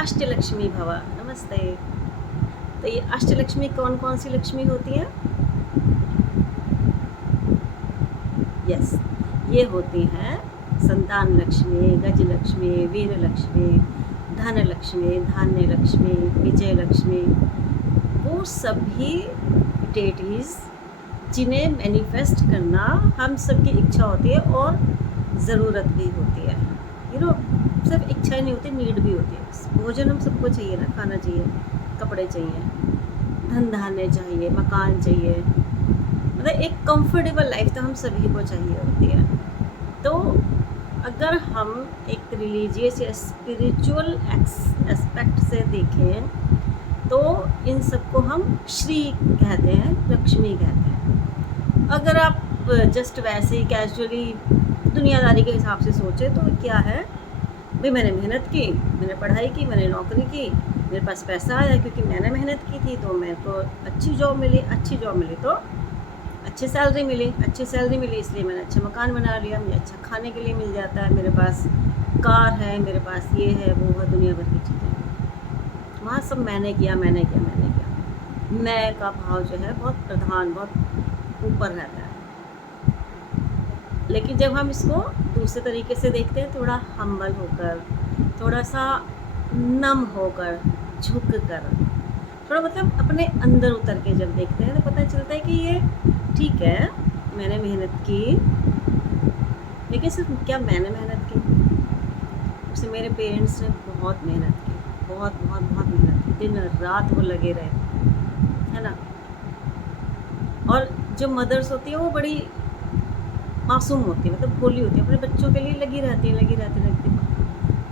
अष्टलक्ष्मी भव। नमस्ते। तो ये अष्टलक्ष्मी कौन कौन सी लक्ष्मी होती हैं? यस, ये होती हैं संतान लक्ष्मी, गज लक्ष्मी, वीर लक्ष्मी, धन लक्ष्मी, धान्य लक्ष्मी, विजय लक्ष्मी। वो सभी डेटीज़ जिन्हें मैनिफेस्ट करना हम सबकी इच्छा होती है और ज़रूरत भी होती है। सिर्फ इच्छा ही नहीं होती, नीड भी होती है। भोजन हम सबको चाहिए ना, खाना चाहिए, कपड़े चाहिए, धन धान्य चाहिए, मकान चाहिए, मतलब एक कंफर्टेबल लाइफ तो हम सभी को चाहिए होती है। तो अगर हम एक रिलीजियस या स्पिरिचुअल एस्पेक्ट से देखें तो इन सबको हम श्री कहते हैं, लक्ष्मी कहते हैं। अगर आप जस्ट वैसे ही कैजुअली दुनियादारी के हिसाब से सोचें तो क्या है भाई, मैंने मेहनत की, मैंने पढ़ाई की, मैंने नौकरी की, मेरे पास पैसा आया क्योंकि मैंने मेहनत की थी, तो मेरे को अच्छी जॉब मिली तो अच्छी सैलरी मिली इसलिए मैंने अच्छा मकान बना लिया, मुझे अच्छा खाने के लिए मिल जाता है, मेरे पास कार है, मेरे पास ये है वो है, दुनिया भर की चीज़ें। वहाँ सब मैंने किया। मैं का भाव जो है बहुत प्रधान, बहुत ऊपर रहता है। लेकिन जब हम इसको दूसरे तरीके से देखते हैं, थोड़ा हम्बल होकर, थोड़ा सा नम होकर, झुक कर, थोड़ा मतलब अपने अंदर उतर के जब देखते हैं तो पता चलता है कि ये ठीक है, मैंने मेहनत की, लेकिन सिर्फ क्या मैंने मेहनत की, उससे मेरे पेरेंट्स ने बहुत मेहनत की, बहुत मेहनत की, दिन रात वो लगे रहे, है ना। और जो मदर्स होती है वो बड़ी मासूम होती है, मतलब भोली होती है, अपने बच्चों के लिए लगी रहती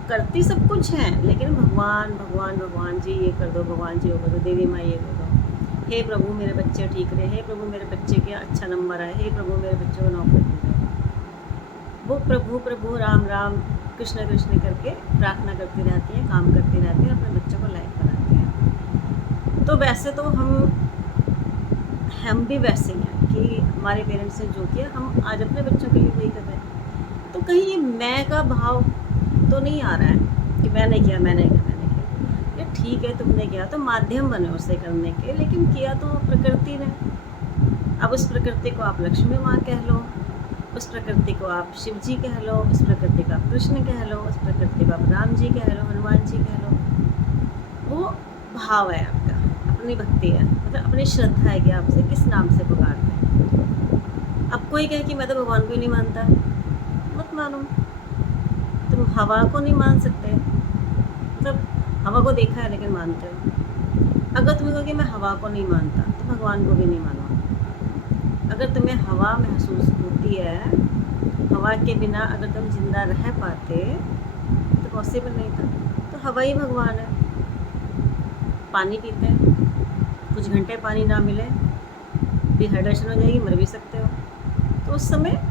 करती सब कुछ है, लेकिन भगवान जी ये कर दो, भगवान जी वो कर दो, देवी माँ ये कर दो, हे प्रभु मेरे बच्चे ठीक रहे, हे प्रभु मेरे बच्चे के अच्छा नंबर आए, हे प्रभु मेरे बच्चों को नौकरी मिल जाए। वो प्रभु राम राम कृष्ण कृष्ण करके प्रार्थना करती रहती हैं, काम करती रहती हैं, अपने बच्चों को लायक बनाती हैं। तो वैसे तो हम भी वैसे ही हैं कि हमारे पेरेंट्स ने जो किया हम आज अपने बच्चों के लिए वही कर रहे हैं। तो कहीं ये मैं का भाव तो नहीं आ रहा है कि मैंने किया। ये ठीक है, तुमने किया तो माध्यम बने उसे करने के, लेकिन किया तो प्रकृति ने। अब उस प्रकृति को आप लक्ष्मी माँ कह लो, उस प्रकृति को आप शिव जी कह लो, उस प्रकृति को आप कृष्ण कह लो, उस प्रकृति को आप राम जी कह लो, हनुमान जी कह लो। वो भाव है आपका, अपनी भक्ति है, मतलब अपनी श्रद्धा है कि आपसे किस नाम से पुकारते हैं। अब कोई कहे कि मैं तो भगवान को ही नहीं मानता, मत मानो। तुम हवा को नहीं मान सकते, मतलब हवा को देखा है लेकिन मानते हो। अगर तुम्हें कहो कि मैं हवा को नहीं मानता तो भगवान को भी नहीं मानो। अगर तुम्हें हवा महसूस होती है, हवा के बिना अगर तुम जिंदा रह पाते तो पॉसिबल नहीं था, तो हवा ही भगवान है। पानी पीते हैं, कुछ घंटे पानी ना मिले डिहाइड्रेशन हो जाएगी, मर भी सकते हो, तो उस समय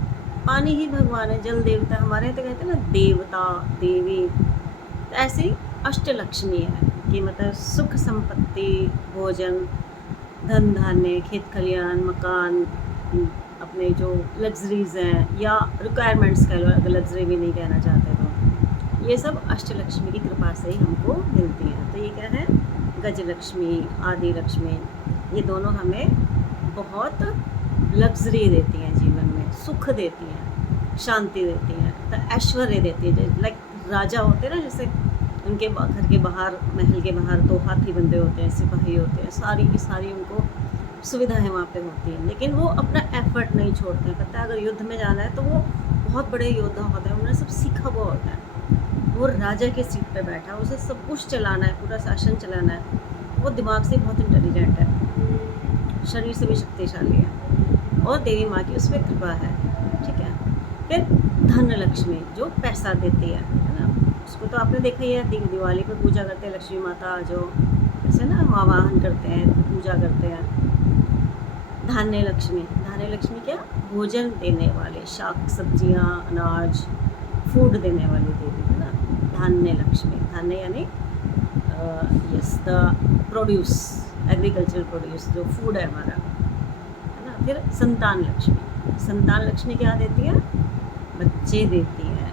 पानी ही भगवान है, जल देवता। हमारे यहाँ तो कहते हैं ना देवता देवी। तो ऐसे ही अष्टलक्ष्मी है कि मतलब सुख संपत्ति, भोजन, धन धान्य, खेत खलियान, मकान, अपने जो लग्जरीज हैं या रिक्वायरमेंट्स कह लो, अगर लग्जरी भी नहीं कहना चाहते तो ये सब अष्टलक्ष्मी की कृपा से ही हमको मिलती हैं। तो ये क्या है, गज लक्ष्मी, आदि लक्ष्मी, ये दोनों हमें बहुत लग्जरी देती हैं, जीवन में सुख देती हैं, शांति देती हैं, तो ऐश्वर्य देती है। लाइक राजा होते हैं ना, जैसे उनके घर के बाहर, महल के बाहर 2 हाथी बंधे होते हैं, सिपाही होते हैं, सारी की सारी उनको सुविधाएं वहाँ पे होती हैं, लेकिन वो अपना एफर्ट नहीं छोड़ते हैं। पता है अगर युद्ध में जाना है तो वो बहुत बड़े योद्धा होते हैं, उन्होंने सब सीखा हुआ होता है। वो राजा के सीट पे बैठा है, उसे सब कुछ चलाना है, पूरा शासन चलाना है। वो दिमाग से बहुत इंटेलिजेंट है, शरीर से भी शक्तिशाली है, और देवी माँ की उस पर कृपा है, ठीक है। फिर धन लक्ष्मी जो पैसा देती है ना, उसको तो आपने देखा ही है, दिवाली पे पूजा करते हैं लक्ष्मी माता, जो ऐसे ना हम आवाहन करते हैं, पूजा करते हैं। धान्य लक्ष्मी क्या, भोजन देने वाले, शाक सब्जियाँ, अनाज, फूड देने वाली देवी है ना, धान्य लक्ष्मी। धान्य यानी yes the produce, agricultural produce, जो फूड है हमारा, है ना। फिर संतान लक्ष्मी क्या देती है, बच्चे देती है,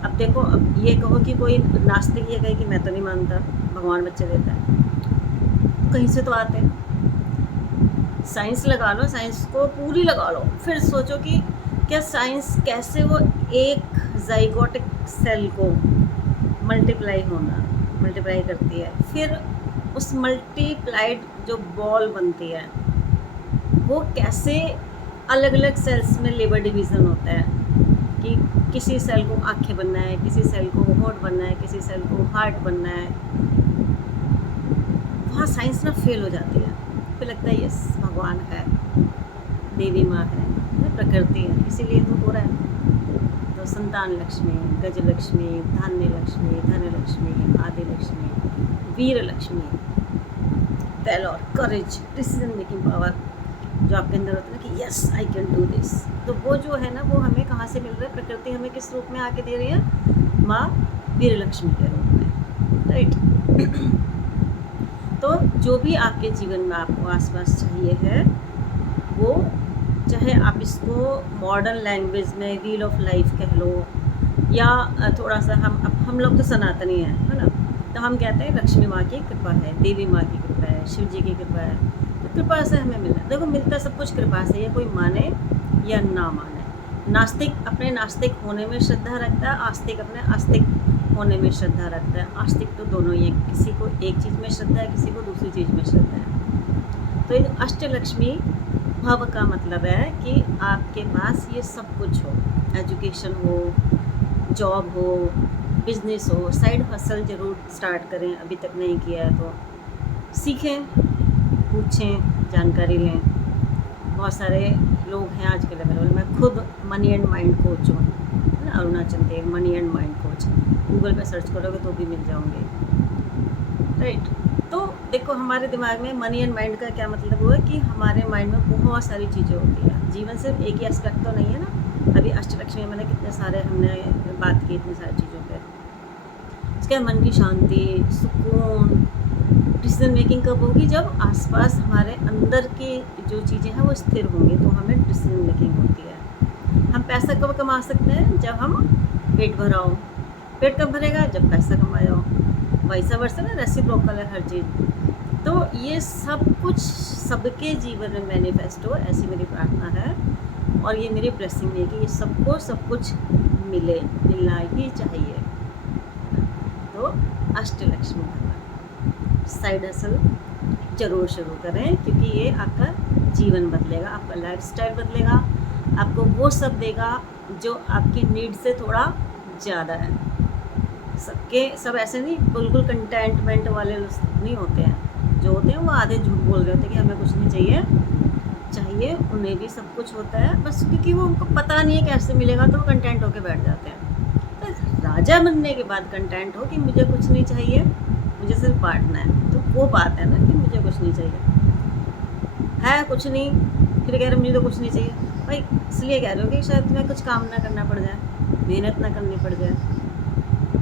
अब देखो, अब ये कहो कि कोई नास्तिक ये कहे कि मैं तो नहीं मानता भगवान बच्चे देता है, तो कहीं से तो आते हैं। साइंस लगा लो, साइंस को पूरी लगा लो, फिर सोचो कि क्या साइंस कैसे वो एक जाइगोटिक सेल को मल्टीप्लाई करती है, फिर उस मल्टीप्लाइड जो बॉल बनती है वो कैसे अलग अलग सेल्स में लेबर डिवीज़न होता है कि किसी सेल को आँखें बनना है, किसी सेल को होंठ बनना है, किसी सेल को हार्ट बनना है। वहाँ साइंस ना फेल हो जाती है, फिर लगता है यस भगवान है, देवी माँ है, प्रकृति है, इसीलिए तो हो रहा है। तो संतान लक्ष्मी, गजलक्ष्मी, धान्य लक्ष्मी, धनलक्ष्मी, आदि लक्ष्मी, वीर लक्ष्मी, वैलोर, करेज, डिसीजन मेकिंग पावर जो आपके अंदर होता है ना कि yes I can do this, तो वो जो है ना वो हमें कहाँ से मिल रहा है? प्रकृति हमें किस रूप में आके दे रही है? माँ वीर लक्ष्मी के रूप में, राइट। तो जो भी आपके जीवन में आपको आसपास चाहिए है, वो चाहे आप इसको मॉडर्न लैंग्वेज में व्हील ऑफ लाइफ कह लो, या थोड़ा सा हम लोग तो सनातनी हैं, है ना, तो हम कहते हैं लक्ष्मी माँ की कृपा है, देवी माँ की कृपा है, शिव जी की कृपा है, तो कृपा से हमें मिला। देखो मिलता सब कुछ कृपा से, या कोई माने या ना माने। नास्तिक अपने नास्तिक होने में श्रद्धा रखता है, आस्तिक अपने आस्तिक होने में श्रद्धा रखता है। आस्तिक तो दोनों ही है, किसी को एक चीज़ में श्रद्धा है, किसी को दूसरी चीज़ में श्रद्धा है। तो ये अष्टलक्ष्मी भव का मतलब है कि आपके पास ये सब कुछ हो, एजुकेशन हो, जॉब हो, बिजनेस हो, साइड हसल ज़रूर स्टार्ट करें, अभी तक नहीं किया है तो सीखें, पूछें, जानकारी लें। बहुत सारे लोग हैं आज के लेवल में, मैं खुद मनी एंड माइंड कोच हूँ, है ना, Arunachal Dev money and mind coach, Google पे सर्च करोगे तो भी मिल जाओगे, राइट। तो देखो हमारे दिमाग में मनी एंड माइंड का क्या मतलब हुआ कि हमारे माइंड में बहुत सारी चीज़ें होती हैं, जीवन सिर्फ एक ही एस्पेक्ट तो नहीं है ना। अभी अष्टलक्ष्मी में कितने सारे हमने बात की इतनी सारी चीज़ों पे। उसके बाद मन की शांति, सुकून, डिसीजन मेकिंग कब होगी? जब आसपास हमारे अंदर की जो चीज़ें हैं वो स्थिर होंगी, तो हमें डिसीजन मेकिंग होती है। हम पैसा कब कमा सकते हैं? जब हम पेट भरा हो। पेट कब भरेगा? जब पैसा कमाया हो। वैसा वर्षा ना, रेसिप्रोकल है हर चीज़। तो ये सब कुछ सबके जीवन में मैनिफेस्ट हो, ऐसी मेरी प्रार्थना है, और ये मेरी ब्लेसिंग है कि ये सबको सब कुछ मिलना ही चाहिए। तो अष्टलक्ष्मी भगवान, साइड हसल ज़रूर शुरू करें, क्योंकि ये आपका जीवन बदलेगा, आपका लाइफस्टाइल बदलेगा, आपको वो सब देगा जो आपकी नीड से थोड़ा ज़्यादा है। सब ऐसे नहीं बिल्कुल कंटेंटमेंट वाले नहीं होते हैं, जो होते हैं वो आधे झूठ बोल रहे होते हैं कि हमें कुछ नहीं चाहिए, उन्हें भी सब कुछ होता है, बस क्योंकि वो उनको पता नहीं है कैसे मिलेगा तो वो कंटेंट होके बैठ जाते हैं। तो राजा बनने के बाद कंटेंट हो कि मुझे कुछ नहीं चाहिए, मुझे सिर्फ बांटना है, तो वो बात है ना कि मुझे कुछ नहीं चाहिए है, कुछ नहीं, फिर कह रहे मुझे तो कुछ नहीं चाहिए भाई, इसलिए कह रहे हो कि शायद तुम्हें कुछ काम ना करना पड़ जाए, मेहनत ना करनी पड़ जाए।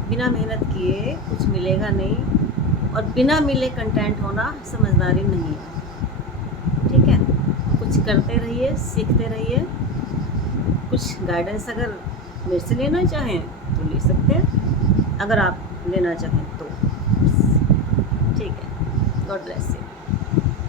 बिना मेहनत किए कुछ मिलेगा नहीं, और बिना मिले कंटेंट होना समझदारी नहीं है, ठीक है। कुछ करते रहिए, सीखते रहिए, कुछ गाइडेंस अगर मेरे से लेना चाहें तो ले सकते हैं, अगर आप लेना चाहें तो, ठीक है। God bless you.